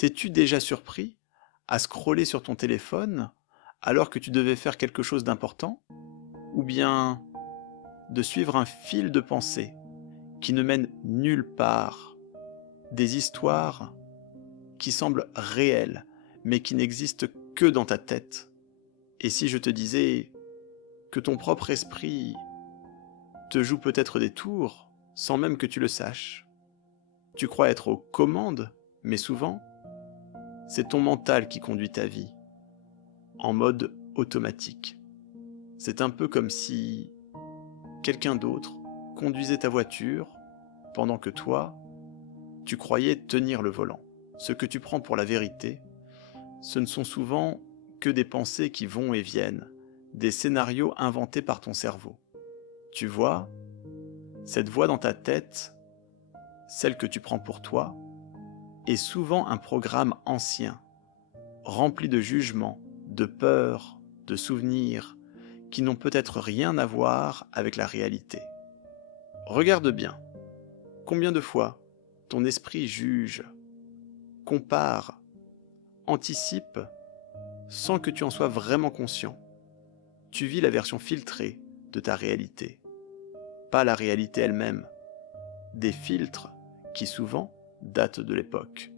T'es-tu déjà surpris à scroller sur ton téléphone alors que tu devais faire quelque chose d'important? Ou bien de suivre un fil de pensée qui ne mène nulle part, des histoires qui semblent réelles mais qui n'existent que dans ta tête? Et si je te disais que ton propre esprit te joue peut-être des tours sans même que tu le saches? Tu crois être aux commandes, mais souvent, c'est ton mental qui conduit ta vie, en mode automatique. C'est un peu comme si quelqu'un d'autre conduisait ta voiture pendant que toi, tu croyais tenir le volant. Ce que tu prends pour la vérité, ce ne sont souvent que des pensées qui vont et viennent, des scénarios inventés par ton cerveau. Tu vois, cette voix dans ta tête, celle que tu prends pour toi, est souvent un programme ancien, rempli de jugements, de peurs, de souvenirs, qui n'ont peut-être rien à voir avec la réalité. Regarde bien, combien de fois ton esprit juge, compare, anticipe, sans que tu en sois vraiment conscient. Tu vis la version filtrée de ta réalité, pas la réalité elle-même. Des filtres qui souvent datent de l'époque,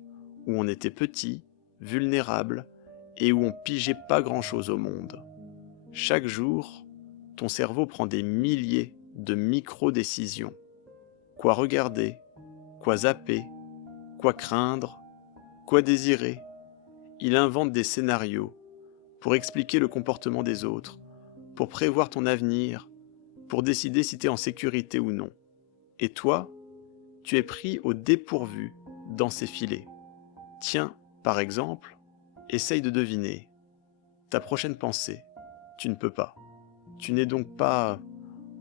où on était petit, vulnérable, et où on pigeait pas grand-chose au monde. Chaque jour, ton cerveau prend des milliers de micro-décisions. Quoi regarder, quoi zapper, quoi craindre, quoi désirer. Il invente des scénarios pour expliquer le comportement des autres, pour prévoir ton avenir, pour décider si tu es en sécurité ou non. Et toi, tu es pris au dépourvu dans ces filets. Tiens, par exemple, essaye de deviner ta prochaine pensée. Tu ne peux pas. Tu n'es donc pas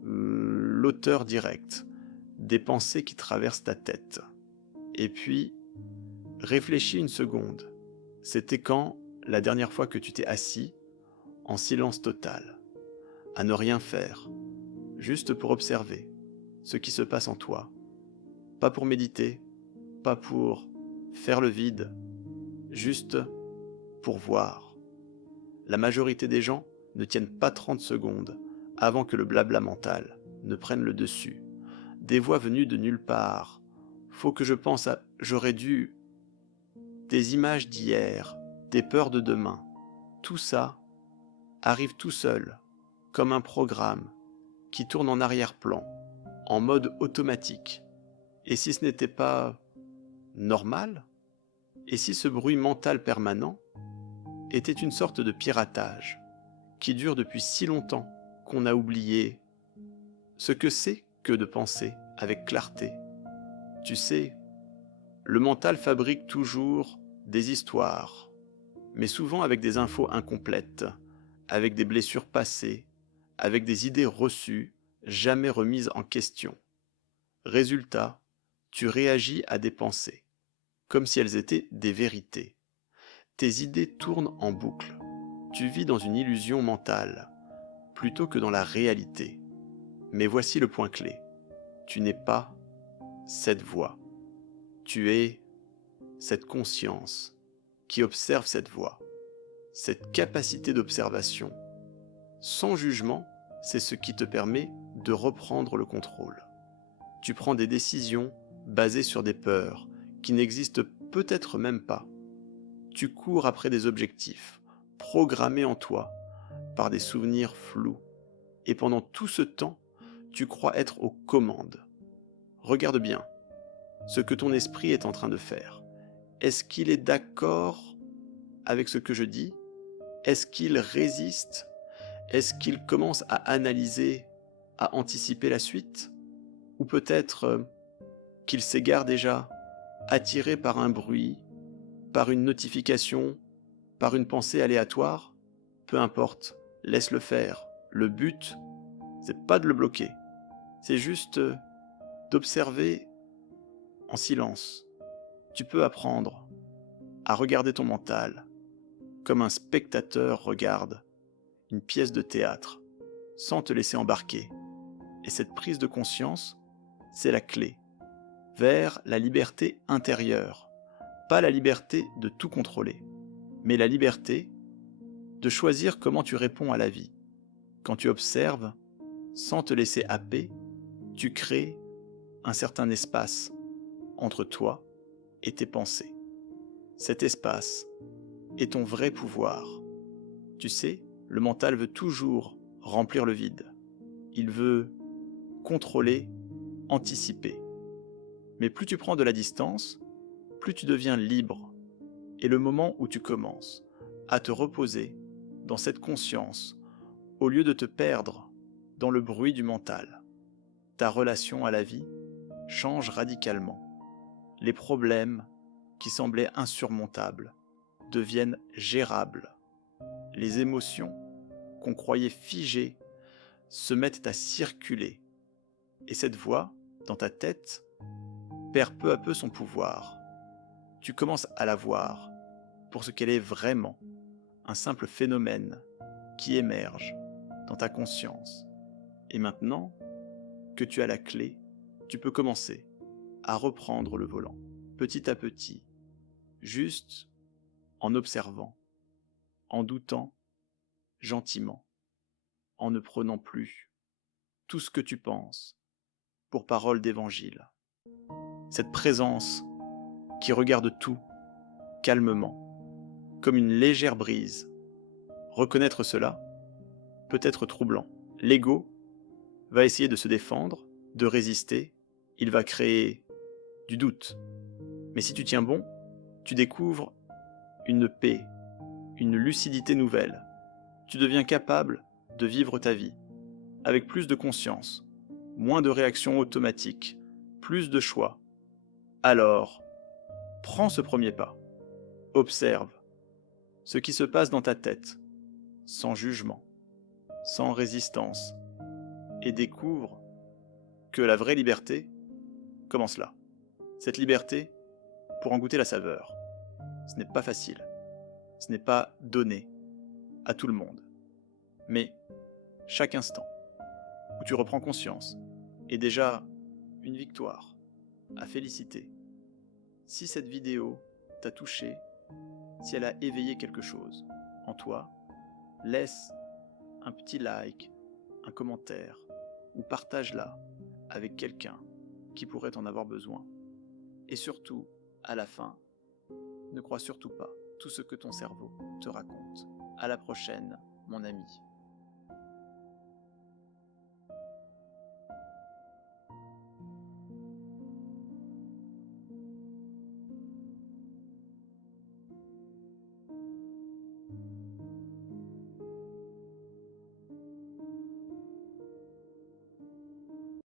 l'auteur direct des pensées qui traversent ta tête. Et puis, réfléchis une seconde. C'était quand la dernière fois que tu t'es assis en silence total, à ne rien faire, juste pour observer ce qui se passe en toi. Pas pour méditer, pas pour faire le vide, juste pour voir. La majorité des gens ne tiennent pas 30 secondes avant que le blabla mental ne prenne le dessus. Des voix venues de nulle part. Faut que je pense à j'aurais dû, des images d'hier, des peurs de demain. Tout ça arrive tout seul, comme un programme qui tourne en arrière-plan, en mode automatique. Et si ce n'était pas normal? Et si ce bruit mental permanent était une sorte de piratage qui dure depuis si longtemps qu'on a oublié ce que c'est que de penser avec clarté? Tu sais, le mental fabrique toujours des histoires, mais souvent avec des infos incomplètes, avec des blessures passées, avec des idées reçues, jamais remises en question. Résultat, tu réagis à des pensées, comme si elles étaient des vérités. Tes idées tournent en boucle. Tu vis dans une illusion mentale, plutôt que dans la réalité. Mais voici le point clé. Tu n'es pas cette voix. Tu es cette conscience qui observe cette voix. Cette capacité d'observation, sans jugement, c'est ce qui te permet de reprendre le contrôle. Tu prends des décisions basées sur des peurs qui n'existent peut-être même pas. Tu cours après des objectifs, programmés en toi par des souvenirs flous. Et pendant tout ce temps, tu crois être aux commandes. Regarde bien ce que ton esprit est en train de faire. Est-ce qu'il est d'accord avec ce que je dis? Est-ce qu'il résiste? Est-ce qu'il commence à analyser, à anticiper la suite? Ou peut-être qu'il s'égare déjà, attiré par un bruit, par une notification, par une pensée aléatoire? Peu importe, laisse-le faire. Le but, c'est pas de le bloquer. C'est juste d'observer en silence. Tu peux apprendre à regarder ton mental comme un spectateur regarde une pièce de théâtre, sans te laisser embarquer. Et cette prise de conscience, c'est la clé vers la liberté intérieure, pas la liberté de tout contrôler, mais la liberté de choisir comment tu réponds à la vie. Quand tu observes, sans te laisser happer, tu crées un certain espace entre toi et tes pensées. Cet espace est ton vrai pouvoir. Tu sais, le mental veut toujours remplir le vide. Il veut contrôler, anticiper. Mais plus tu prends de la distance, plus tu deviens libre. Et le moment où tu commences à te reposer dans cette conscience, au lieu de te perdre dans le bruit du mental, ta relation à la vie change radicalement. Les problèmes qui semblaient insurmontables deviennent gérables. Les émotions qu'on croyait figées se mettent à circuler. Et cette voix, dans ta tête, perd peu à peu son pouvoir. Tu commences à la voir pour ce qu'elle est vraiment, un simple phénomène qui émerge dans ta conscience. Et maintenant que tu as la clé, tu peux commencer à reprendre le volant, petit à petit, juste en observant, en doutant gentiment, en ne prenant plus tout ce que tu penses pour parole d'évangile. Cette présence qui regarde tout calmement, comme une légère brise. Reconnaître cela peut être troublant. L'ego va essayer de se défendre, de résister, il va créer du doute. Mais si tu tiens bon, tu découvres une paix, une lucidité nouvelle. Tu deviens capable de vivre ta vie avec plus de conscience, moins de réactions automatiques, plus de choix. Alors, prends ce premier pas. Observe ce qui se passe dans ta tête, sans jugement, sans résistance, et découvre que la vraie liberté commence là. Cette liberté, pour en goûter la saveur, ce n'est pas facile, ce n'est pas donné à tout le monde. Mais chaque instant où tu reprends conscience est déjà une victoire à féliciter. Si cette vidéo t'a touché, si elle a éveillé quelque chose en toi, laisse un petit like, un commentaire ou partage-la avec quelqu'un qui pourrait en avoir besoin. Et surtout, à la fin, ne crois surtout pas tout ce que ton cerveau te raconte. À la prochaine, mon ami.